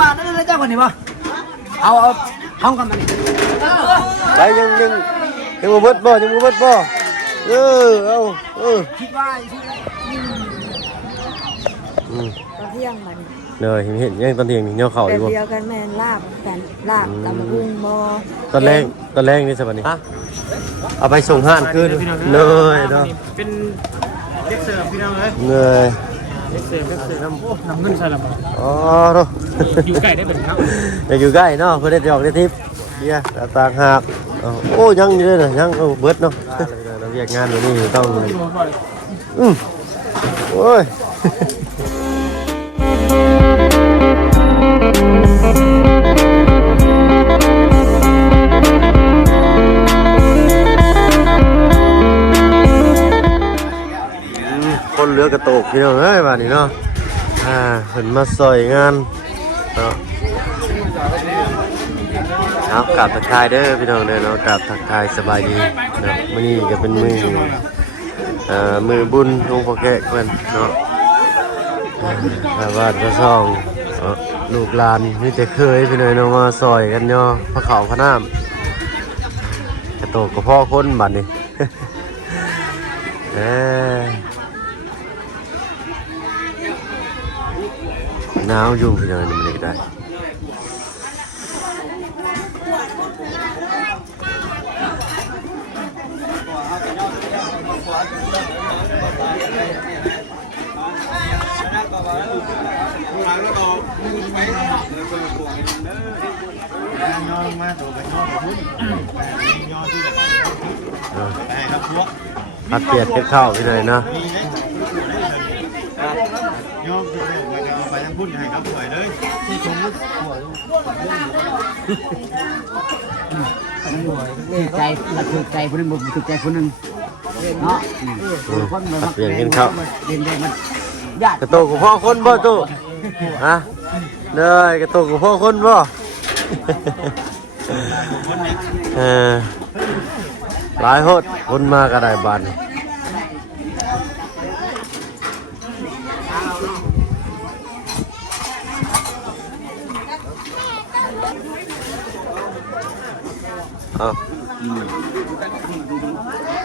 มาได้เจ้าคนนี้ป่ะเอาห้องกันมันไปยังบ่เบิดบ่ยังบ่เบิดบ่เอาคิดว่าตอนเที่ยงมันเลยเห็นยังตอนเที่ยงนี่เนาะเข้าอยู่บ่เดียวกันแม่นลาบกันลาบตำกุ้งบ่ตอนแรกนี่ซะบัดนี้เอาไปส่งห้านคืนเลยเนาะเป็นเด็กเสิร์ฟพี่น้องเอ้ยเลยเด็กเสิร์ฟน้ำเงินใส่ละบ่อ๋อเนาะอยู่ใกล้ได้เป็นครับอยากอยู่ใกล้เนาะเพื่อได้ออกได้ทิพย์เบียร์ต่างหากโอ้ยังอยู่เลยนะยังเบิดเนาะเราเรียกงานอยู่นี่ต้องโอ้ยคนเหลือกระโตกพี่น้องเอ้ยบ้านนี้เนาะเห็นมาซอยงานเนาะเอากลับทักทายเด้อพี่น้องเด้อเนาะกลับทักทายสบายดีเนาะมื้อนี้ก็เป็นมือบุญหลวงพ่อแกะเพิ่นเนาะชาวบ้านพระซ่องลูกหลานนี่แต่เคยพี่น้องเนาะมาซอยกันเนาะพระเขาพระน้ำกระโตกกับพ่อคนบัดนี้หนาวอยู่พี่น้องมันก็ได้พัดเปียกเก็บข้าวพี่น้องเนาะย่อมจะไปทางพุ่นให้ครับสวยเลยที่ชมหัวถือใจมันถือใจคนนึงถือใจคนนึงเนาะคนมันเปลี่ยนกินข้าวเด่นมันกระโตกกับพ่อคนบ่ตู้ฮะเลยกระโตกกับพ่อคนบ่หลายโหดคนมากระไดบาน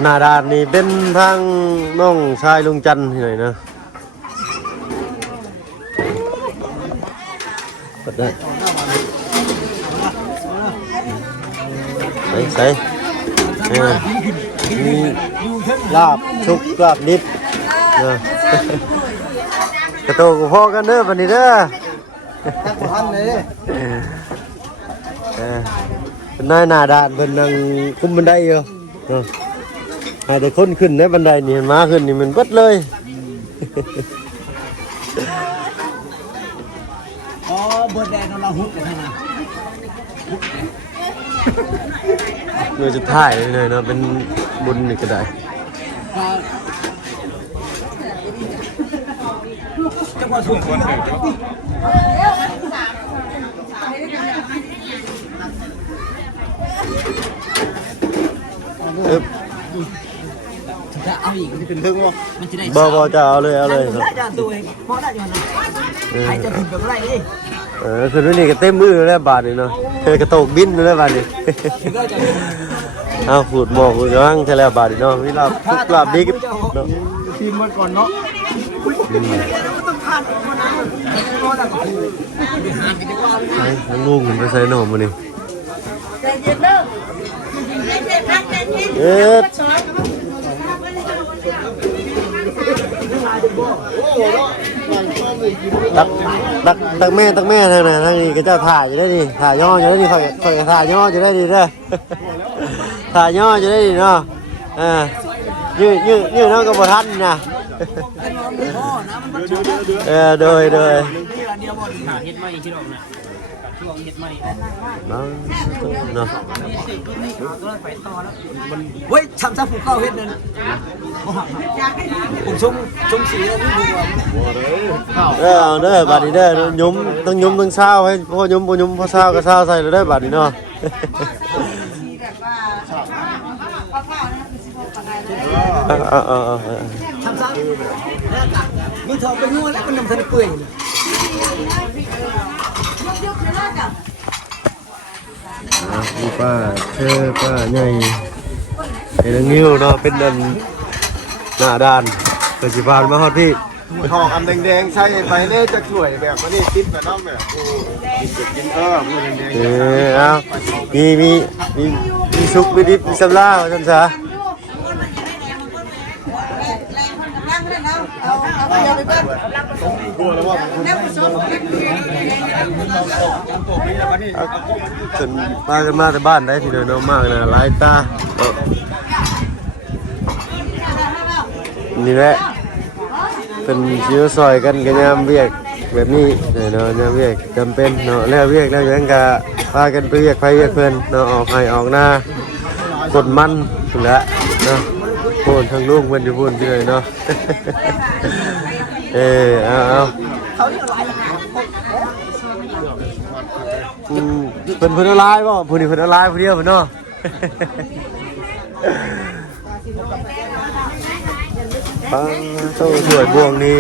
หน้าด้านนี่เป็นทางน้องชายลุงจันทร์ที่ไหนนะกดได้ใส่มีลาบชุบลาบดิบกระโตกพ่อกันเด้อวันนี้เด้อท่านเลยเป็นนายหน้าด้านเป็นนั่งคุมบันไดอยู่ให้แต่คนขึ้นในบันไดนี่มาขึ้นนี่มันเบิดเลยอ๋อเบิดแดงเราฮุบเลยนะเนื้อจะถ่ายเลยเนาะเป็นบุญนี่ก็ได้จะพอถูกคนจะเอาอีกมันจะถึงวะมันจะได้บ่จะเอาเลยได้จะตัวเองพอได้ยังไงใครจะถึงแบบไรเลยคือเรื่องนี้ก็เต็มมือแล้วบาทนี่เนาะกระโตกบินแล้วบาทนี่เอาขูดหมอกขูดย่างใช่แล้วบาทนี่เนาะวิลาทุกลาบดีกันเนาะทีมมันก่อนเนาะต้องผ่านคนนั้นก็ได้ก็คือทั้งลูกมันไปใส่หน่อมันนี่ตักแม่ทางไหนทางนี้ก็เจ้าถ่ายอยู่ได้ดิถ่ายย่ออยู่ได้ดิคอยถ่ายย่ออยู่ได้ดิเด้อถ่ายย่ออยู่ได้ดิเนาะยืดน้องก็บ่ทันนะโดยเฮ็ดไม่ที่ดอกนะช่วงเฮ็ดไม่เนาะเฮ้ยทำซะผูกเก้าเฮ็ดนั่นผมชมสีแล้วนี่ดูเด้อบาดนี้เด้อยุ้มต้องเช้าให้พอยุ้มพอเช้าก็เช้าใส่เลยได้บาดนี้เนาะทำซะมีทองเป็นนวดแล้วมันนำเสนอเปื่อย มีป้าเชื่อป้าใหญ่ไอ้นางนิ้วเนาะเป็นดันหน้าด้านเกิดสิบานมาฮอดพี่ ทองอันแดงๆใช่ไปเน่จะสวยแบบนี้ติดกับน้ำแบบกินพูดแดง เอามีซุกมีดิบมีสำลาท่านสาจนมากันมาแต่บ้านได้ทีเดียวเนาะมากนะหลายตานี่แหละเป็นเชื้อซอยกันกันยามเวียกแบบนี้เนาะยามเวียกจำเป็นเนาะแล้วเวียกแล้วยังกะพากันไปเวียกไปเวียกเพื่อนเนาะออกให้ออกหน้ากดมันถึงแล้วเนาะโอนทางลูกมันอยู่บนที่เลยเนาะเอาเพิ่นอะไรบ่ผู้นี้เพิ่นอะไรผู้เดียวเพิ่นเนาะต้องสวยบวงนี่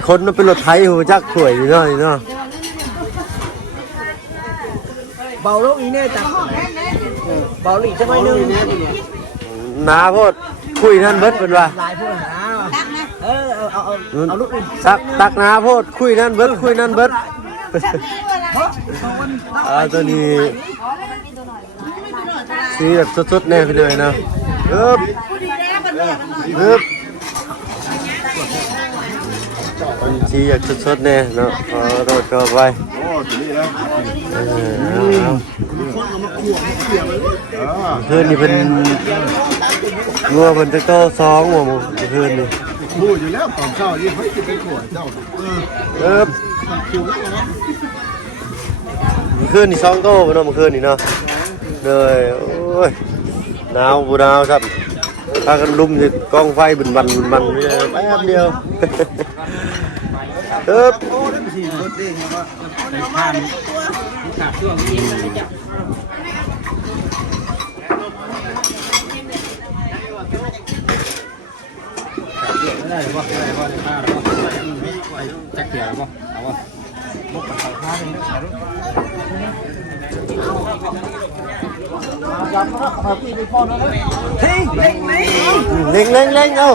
30 คนมันเป็นรถไถหัวจักสวยอยู่เนาะเนาะ เบาลูกอีเนี่ยจังเบาหลีจะไม่นึง นาโพดคุยนั่นเบิดเป็นว่า ลายพูดนะเอาลูกอื่น ตักนาโพดคุยนั่นเบิดคุยนั่นเบิดตัวนี้สีแบบสดๆแน่ไปเลยนะมันสีอยากสดๆแน่เนาะพอโดดเข้าไปเพื่อนนี่เป็นงัวเป็นตะโต้2หัวเพื่อนนี่ พูดอยู่แล้วตอนเช้ายี่เขาจะไปขวดเจ้าเมื่อคืนนี่2โต้เนาะเมื่อคืนนี่เนาะเลยโอ้ยหนาวบูหนาวครับพากันลุมอยู่กองไฟบึนบันแป๊บเดียวได้หรือเปล่าได้หรือเปล่าจะเกี่ยวหรือเปล่าเอาวะมุกกับเขาท่าเลยนะเฮ้ยเล่งไหม เล็งเอา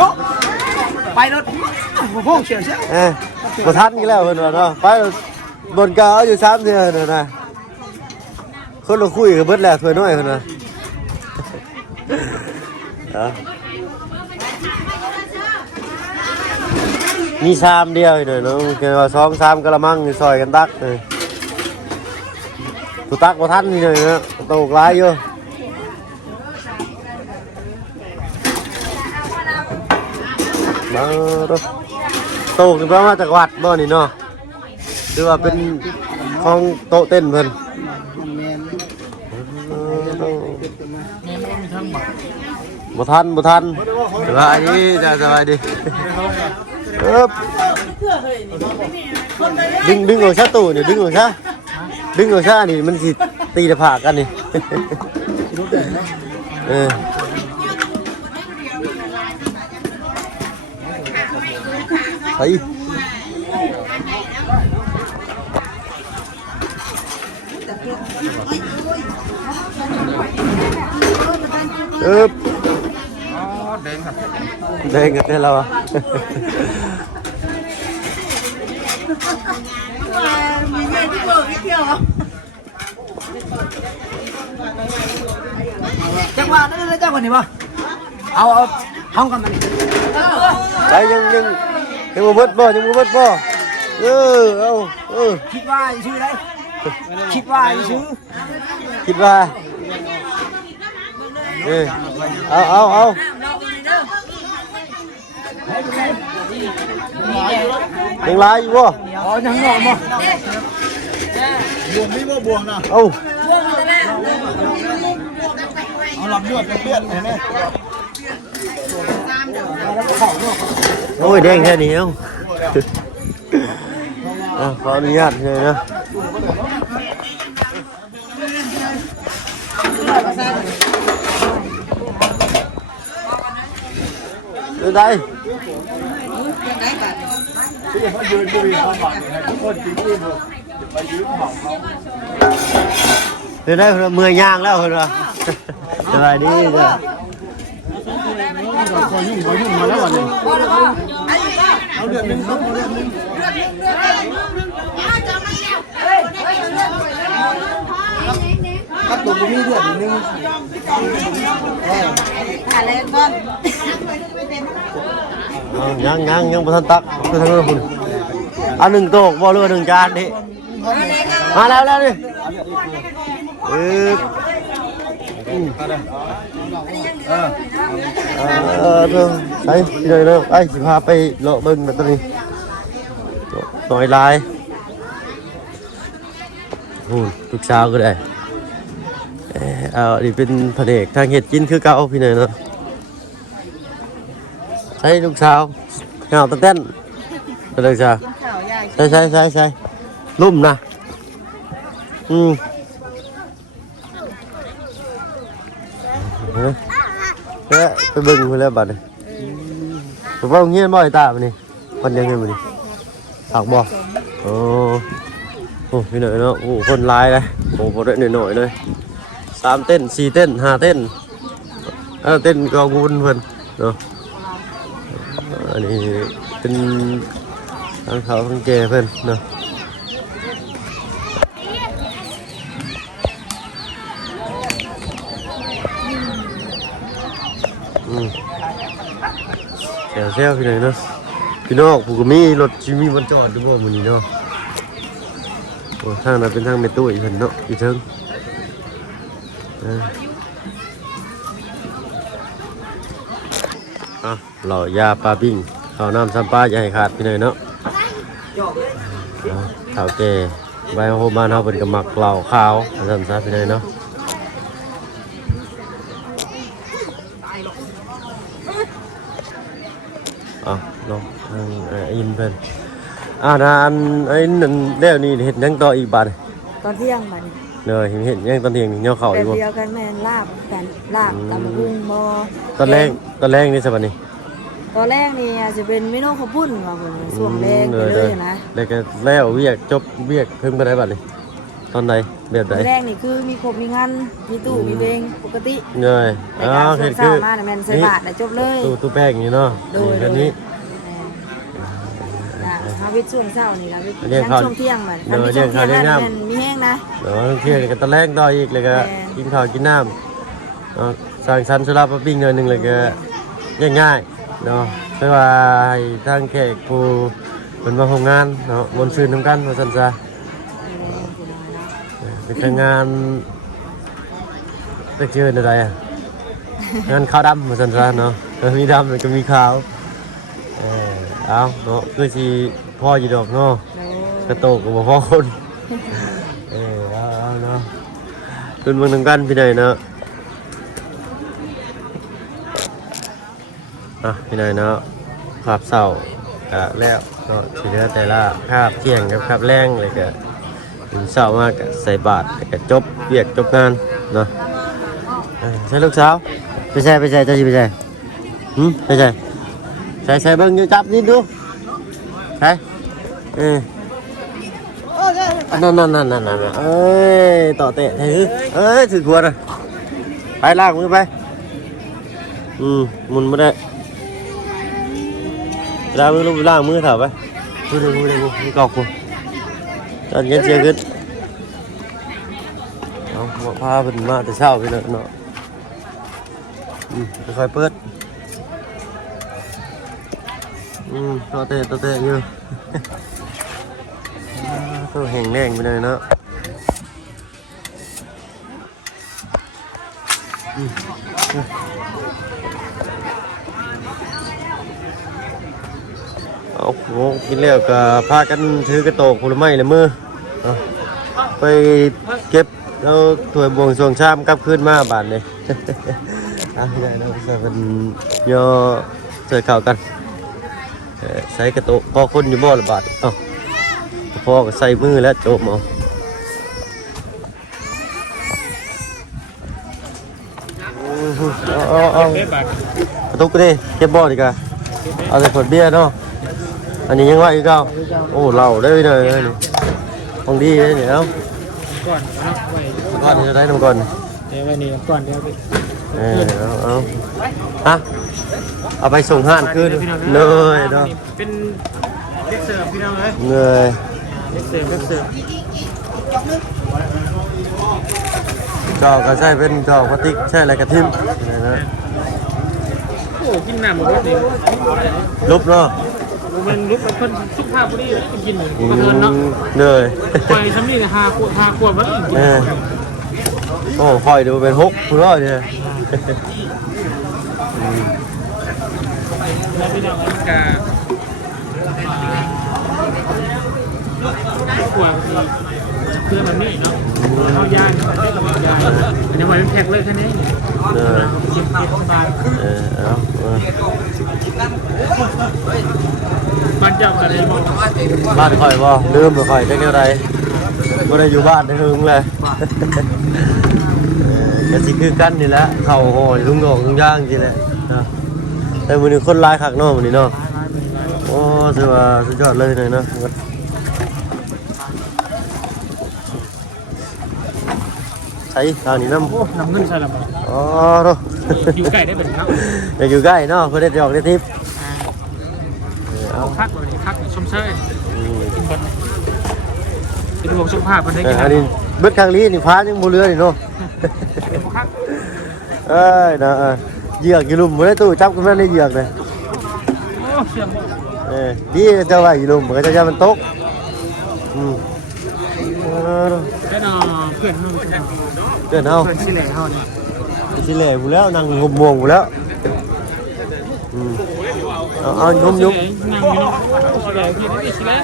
ยกไปรถพวกเฉียวเชี่ยวบ่ทันกันแล้วเพิ่นว่าเนาะไปบนกาอยู่3เดือนนะคนเราคุยกับเบิดแล้วถ้วยน้อยเพิ่นว่ามีชามเดียวหน่อยเนาะคือว่า2-3กะละมังซอยกันตักเลยตุตักบ่ทันนี่เลยเนาะตกหลายอยู่มาดูโตกันประมาณจากวัดบ่นี่เนาะหรือว่าเป็นของโต๊ะเต้นเพิ่นบ่ทันสบายดีจ้าสบายดีดึงออกซะตู้นี่ดึงออกซะนี่มันสิตีตะผากกันนี่ไปแดงกันได้แล้วอ่ะจังหวะนั้นเลยจังหวะนี้ป่ะเอาห้องกันมันใจยังบ่เบิดบ่คิดว่าชื่ออะไรคิดว่าเอายังลายอยู่บ่ยังงอบ่บวงนี่ว่าบวงนะเอาหลับเลือดเปรี้ยนเห็นไหมโอ้ยแดงแค่นี้ขออนุญาตเลยนะได้ ที่เขายืนดูความหวังให้ทุกคนกินที่ดูไปยืนของเขา เดี๋ยวได้เมื่อยย่างแล้วคนละสบายดีจ้ะ ขอยุ่งมาแล้ววันนี้เอาเดือนนึงครับเอาเดือนนึงครับตัวผมมีเดือนนึง อะไรก่อน ยังบ่ทันตักคือทางนู้นคุณเอา1โต๊ะบ่หรือว่า1จานดิมาแล้วดิไปที่ไหนเนาะไปสิพาไปเลาะเบิ่งแบบนี้หน่อยลายทุกเช้าก็ได้นี่เป็นแผนกทางเห็ดกินคือเก่าพี่หน่อยเนาะใช่ลูกสาวเงาเต้นเป็นลูกสาวใช่ลุ่มนะไปเบิ่งไปแล้วบัดนี้ผมว่าเงี้ยบ่อยตาบัดนี้วันยังไงบัดนี้ผักบ่โอ้พี่หน่อยเนาะโอ้คนลายเลยโอ้พอได้หน่อยเลย3เต้น4เต้น5เต้นเต้นกองวุ่นเพิ่นเนาะอันนี้เป็นทางเขาทางแก่เพิ่นเนาะแซวพี่หน่อยเนาะพี่น้องผู้ก็มีรถชิมีบนจอดด้วยบ่มื้อนี้เนาะโอ้ทางนั้นเป็นทางเมตู้อีกเพิ่นเนาะอีกเทิงเหล่ายาปลาบิ้งข้าวน้ำซ้ำปลาอย่าให้ขาดพี่หน่อยเนาะข้าวแก่ใบโฮมานเฮาเป็นกระหมักเหล่าขาวซ้ำซะพี่หน่อยเนาะเนาะอินเพิ่นนะอันไอ้นั่นแล้วนี่เห็ดยังต่ออีกบาท ตอนเที่ยงบัดนี้ เลยเห็นยังตอนเที่ยงนี่เนาะเข้าอีกบ่ เดียวกันแม่นลาบแต่ลาบตำกุ้งบ่ ตอนแรกนี่สบัดนี้ ตอนแรกนี่อาจจะเป็นเมนูข้าวปุ้นว่าพุ่นช่วงแรกไปเลยนะ แล้วก็แล้วเวียกจบเวียกเพิ่งไปได้บัดนี้ตอนใดแบบใด แรกนี่คือมีครบมีงานมีตู้มีเพลงปกติ เลยเห็นคือ มาแม่นใส่บาตรแล้วจบเลย ตู้แป้งนี่เนาะแบบนี้ ฮาวิช่วงเช้านี่ล่ะ เรียกข้าว ช่วงเที่ยงมัน เรียกข้าวเรียกน้ำ มีแห้งนะ เที่ยงก็ตอนแรกต่ออีกเลยก็กินข้าวกินน้ำสั่งซันสลับปิ้งหน่อยนึงเลยก็ง่ายๆเนาะเพราะว่าให้ทางแขกผู้เป็นมาห้องงานเนาะมนต์ซื่นน้ำกันว่าซั่นซะเป็นงานเรียกชื่ออะไรงานขาวดำว่าซั่นซะเนาะมีดำแล้วก็มีขาวเอาเนาะคือสิพ่ออยู่ดอกเนาะกระโตกกับพ่อคนเอาเนาะขึ้นเมืองน้ำกันพี่นายเนาะพี่นายเนาะขับเสาแล้วเนาะทีเหลือแต่ละคาบเที่ยงกับคาบแรงเลยก็ถึงเสามากใส่บาตรก็จบเวียกจบงานเนาะใช่ลูกสาวไปใช่เจ้าจีไปใช่ไปใช่ใส่เบิ้งอยู่จับนิดดูใช่นั่นเอ้ยต่อเตะถือถือขวดอ่ะไปล้างมือไปมุนไม่ได้ล้างมือลูกล้างมือเถอะไปพูดเลยมีกอกกูตอนเย็นเชียร์ขึ้นเอาพาเป็นมาแต่เช้าไปเลยเนาะค่อยเปิดต่อเตะอยู่ตัวแห้งแรงไปเลยเนาะเอาโง่กินแล้วก็พากันถือกระโตกผลไม้เลยมือไปเก็บเราถ้วยบวงสรวงชามกลับขึ้นมาบาทเลยได้แล้วจะเป็นย่อเจอข่าวกันใส่กระโตกพอคนอยู่บ่อละบาทพอก็ใส่มือแล้วโจมเอากระตุกก็ได้เก็บบ่อดีกว่าเอาแต่ขวดเบียร์เนาะ อันนี้ยังว่าอีกเก้าโอ้เราได้เลยนี่ของดีเลยเนี่ยเอ้า ก่อนนะไว้ ก่อนจะได้นำก่อน เดี๋ยวไว้นี่ก่อนเดี๋ยวไป เอาฮะเอาไปส่งห้านคืนเลยเนาะ เป็นเด็กเสิร์ฟพี่น้องเลย เงย เด็กเสิร์ฟเด็กเสิร์ฟ จอกก็ใช่เป็นจอกพลาสติกใช่อะไรกระทิมนะ โอ้กินน้ำหมดเลย ลุบเนาะ มันรู้เป็นคนสุขภาพพอดีกินหมูกระเทินเนาะ เลย ไปชั้นนี้เลย5 ขวดแล้วอีก โอ้คอยดูเป็น6คุณรอดเนี่ย แล้วพี่น้องกาขวดเพื่อมันนี่เนาะเอายาเนาะได้กับยาอันนี้มันแพ็คเลยแค่นี้ เลย ชิมสบาย เอา บ้านเจ้าอะไรบอก บ้านคอยบ่ลืมไปคอยจะเกี่ยวไรบ่ได้อยู่บ้านได้หึงเลยก็สิคือกันนี่แหละเข่าห่อลุงดอกลุงย่างจริงแหละแต่มื้อนี้คนหลายคักเนาะมื้อนี้เนาะโอ้ถือว่าสุดยอดเลยเนาะใช่ทางนี้น้ำ โอ้นำเงินใส่ละบ่ อ๋อเนาะ อยู่ใกล้ได้เป็นครับ อยากอยู่ใกล้เนาะเพื่อได้ออกได้ทิพย์ เอาคักเลยคักชมเชยกินบันเป็นห่วงสุขภาพมันได้กิน อันนี้เบิดครั้งนี้นี่ฟ้ายังบ่เรือนี่เนาะ คัก เอ้ยนะเหยือกอยู่ลุ่มบ่ได้ตู้จับกันมาในเหยือกเลย โอ้เสียง ที่เจ้าว่าอยู่ลุ่มก็จะมันตกได้นอเพื่อนมึง เกิดเอา เพื่อนสิเหล่เฮานี่ สิเหล่กูแล้วนั่งงมม่วงกูแล้วเอายม นั่งอยู่เนาะสิเหล่พี่ได้สิเหล่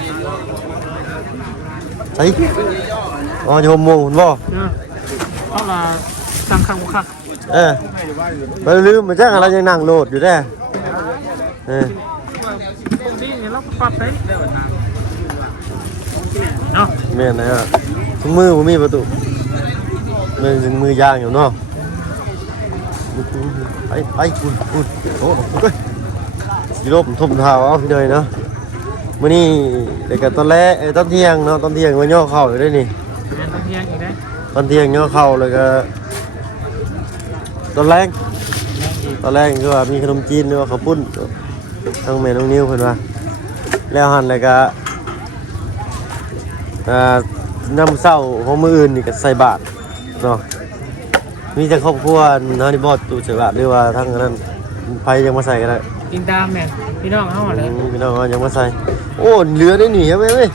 ใช่อ๋อยมม่วงคุณบ่ เอาล่ะสั่งคักบ่คัก ไปลืมมาจ้างอะไรยังนั่งโหลดอยู่ได้นี่เราปรับได้เนาะ แม่นนะทุกมือผมมีประตูมือถึงมือย่างอยู่เนาะไปคุณโอ้โหกิโลผมทุ่มเท้าเอาพี่เลยเนาะมื้อนี้เด็กกับตอนแรกตอนเที่ยงเนาะตอนเที่ยงมาย่อเข่าอยู่ได้นี่ ตอนเที่ยงอีกได้ ตอนเที่ยงย่อเข่าเลยก็ตอนแรกก็ว่ามีขนมจีนหรือว่าข้าวปุ้นทั้งแม่น้องนิ้วเพิ่นว่าแล้วหั่นแล้วก็น้ำเศร้าของมืออื่นนี่ก็ใส่บาตรเนาะมีแต่ครอบครัวนานิบอดตูเฉบาตรหรือว่าทั้งนั้นไผยังมาใส่ก็ได้ กินตามแม่พี่น้องเฮาเลย พี่น้องยังมาใส่โอ้เหลือได้หนีใช่ไหมเว้ย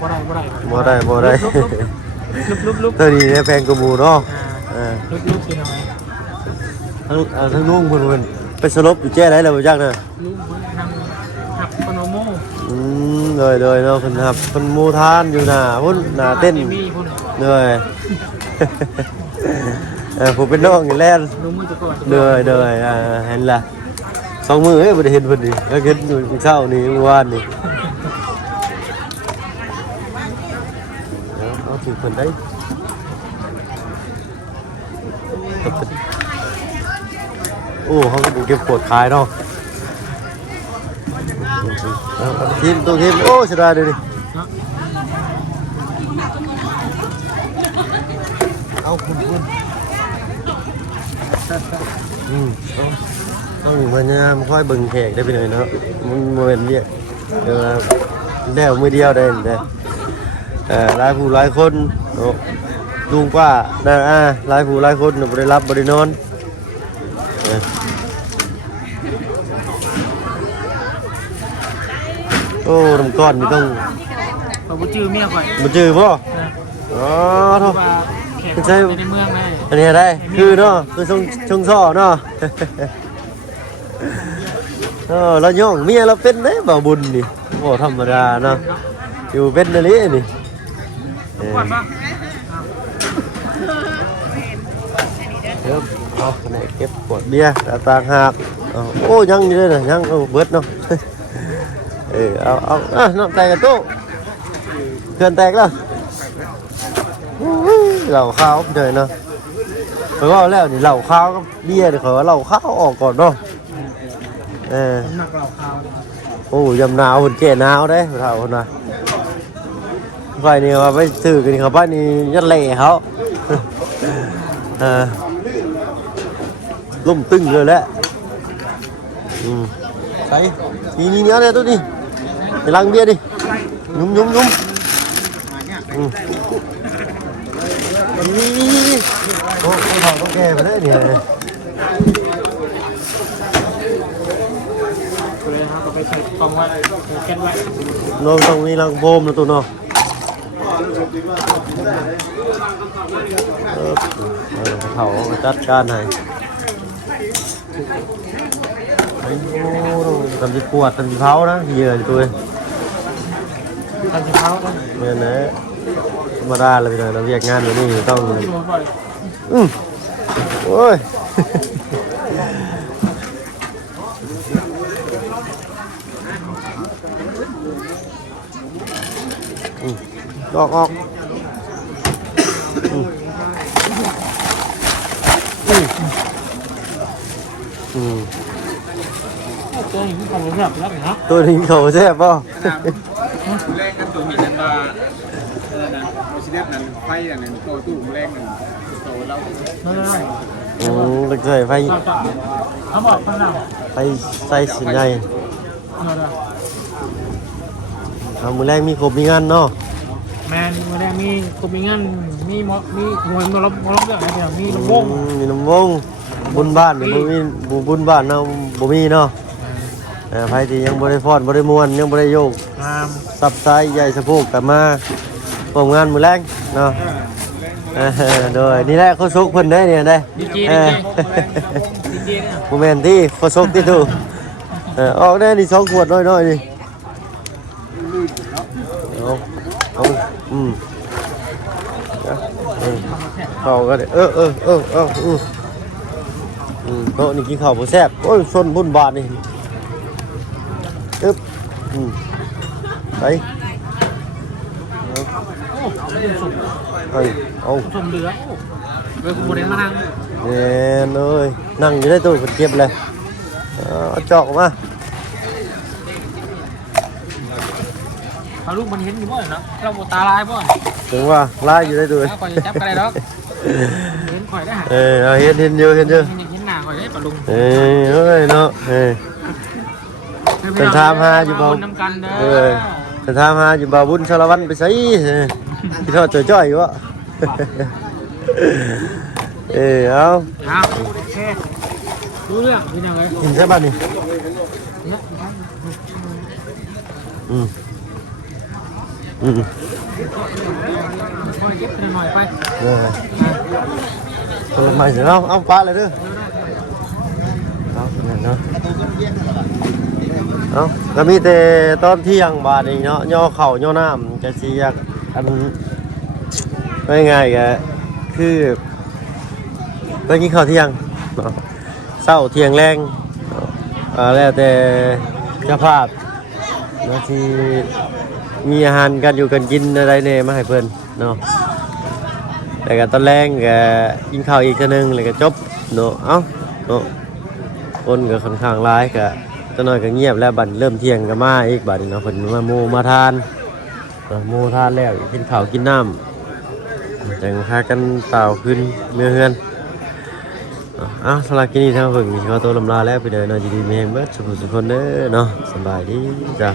บ่ได้ บ่ได้ ลุบ เท่านี้แพงกว่าหมูเนาะ ลุบพี่น้อง ทั้งลุงเพิ่นไปสลบอยู่แจ้ได้แล้วบ่จักนะ ลุงนั่งหับปนโม เลยเนาะเพิ่นครับเพิ่นหมู่ทานอยู่หน้าพุ่นหน้าเต้นเลยผมเป็นน้องอยู่แล้ว ลุงมือตะกอนเลยเห็นละ2มื้อบ่ได้เห็นเพิ่นนี่ก็เห็นอยู่เช้านี่เมื่อวานนี่เอาถึงเพิ่นได้โอ้เขาก็เก็บปวดคายเนาะทีมตัวทีมโอ้เสียดายเลยดิเอาคุณต้องมันเนี่ยมันค่อยเบิ่งแขกได้ไปหน่อยเนาะมันโมเมนต์เนี่ยเดี๋ยวแล้วมือเดียวได้หลายผู้หลายคนลุงป้าหลายผู้หลายคนบ่ได้รับบ่ได้นอนโอ้น้ำก้อนนี่ต้อง บ่จื้อเมียข่อย บ่จื้อบ่อ๋อโธ่ ไม่ใช่ในเมืองเลย อันนี้ได้คือเนาะคือชงซ่อเนาะเราย่องเมียเราเป็นได้บ่บุญนี่บ่ธรรมดาเนาะอยู่เป็นอันนี้นี่เอาคะแนนเก็บขวดเบียร์ต่างหากโอ้ยังอยู่เลยนะยังเบิดเนาะเอาน้ำแตกกันตู้เขื่อนแตกแล้วเหล่าข้าวเลยเนาะเพราะว่าแล้วนี่เหล่าข้าวกับเบียร์เขาเหล่าข้าวออกก่อนเนาะหนักเหล่าข้าว โอ้ยำหนาวคนแก่หนาวเด้ผู้เฒ่าคนน่ะไฟนี่ว่าไปซื้อกันเขาบ้านนี่ยัดเละเขาล่มตึงเลยแหละใส่นี่เนี้ยเลยตัวนี้ไปล้างเบียร์ดิยุ่มนี่โอ้ผู้เฒ่าต้องแก่ไปเลยเนี่ย เลยครับก็ไปใส่กล่องไว้แก้ไว้ น้องต้องมีรังโฟมนะตัวเนาะเขาจัดการให้โอ้ทำจะปวดทำจะเผานะเหยื่อตัว ทำสิเท้าต้อง เนี่ยนะธรรมดาเลยพี่น้องเราเรียกงานแบบนี้ต้อง ที่มันบ่อย โอ้ยออกตัวนี้ของเราแบบแล้วนะ ตัวนี้เขาแซ่บป่ะ แรงกันตัวมีนั่นว่าโอซิเดตนั่นไฟนั่นโตตู้แรงนั่นโตเรา ตะเกียบไฟ เขาบอกข้างหน้า ไฟใส่สินใหญ่เอามือแรกมีครบมีงานเนาะ แมนมาได้มีกลุ่มงานมีหวยมาล้มเรื่องอะไรเนี่ยมีลำวง มีน้ำวงบุญบ้านบ่มีบุญบ้านเนาะบ่มีเนาะไฟที่ยังบ่ได้ฟ้อนบ่ได้ม่วนยังบ่ได้โยก งาม ซับซ้ายใหญ่สะโพกกลับมาร่วมงานมือแรงเนาะโดยนี่แหละโคชกเพิ่นได้เนี่ยได้ ดีเจเนี่ย โมเมนต์ที่โคชกที่ดูออกได้นี่2 ขวดน้อยๆนี่เอาเข้าก็ได้โต๊ะนี่กินข้าวบ่แซ่บโอ้ยชนบุญบาทนี่อึ๊บไปเอา ชมเรือเรือคุณโมเดลมานั่ง เนี่ยเลยนั่งอยู่ได้ตู้คนเก็บเลยเอาจอกมา เขาลูกมันเห็นอยู่บ่อยเนาะเราตาลายบ่อย ถึงว่าลายอยู่ได้ตู้ ก่อนจะจับกันเลยดอกเห็นข่อยได้หา เห็นเยอะ เห็นหน้าข่อยได้ปะลุง เเนาะเป็นทามหาอยู่บ่ น้ำกันเด้อ เป็นทามหาอยู่บ่บุญชาละวันไปใส่ที่ทอดจ่อยๆอยู่วะเอาแค่รู้เรื่องพี่น้องเลย กินใช่ป่ะนี่ค่อยเย็บหน่อยไป เปิดใหม่เสร็จแล้วเอาปลาเลยเด้อเอาเนาะเอาก็มีแต่ตอนเที่ยงบาทเองเนาะย่อเข่าย่อน้ำจะเสียกอันง่ายๆก็คือไปกินข้าวเที่ยงเนาะเช้าเที่ยงแรงแล้วแต่เจ้าภาพเนาะที่มีอาหารกันอยู่กันกินอะไรเนี่ยมาให้เพิ่นเนาะแต่ก็ตอนแรกก็กินข้าวอีกทีนึงแล้วก็จบเนาะเอ้าเนาะคนก็ค่อนข้างร้ายก็จะน้อยก็เงียบแล้วบัดเริ่มเที่ยงก็มาอีกบัดนี้เนาะเพิ่นมาโมมาทานแล้วกินข้าวกินน้ำจังพากันเต่าขึ้นเมื่อเฮือนสำหรับกินนี้ทั้งเพิ่งมีขอตัวลำลาแล้วไปเดินนอนดีๆมีแฮงเบิดสุขคนเด้อเนาะสบายดีจ้ะ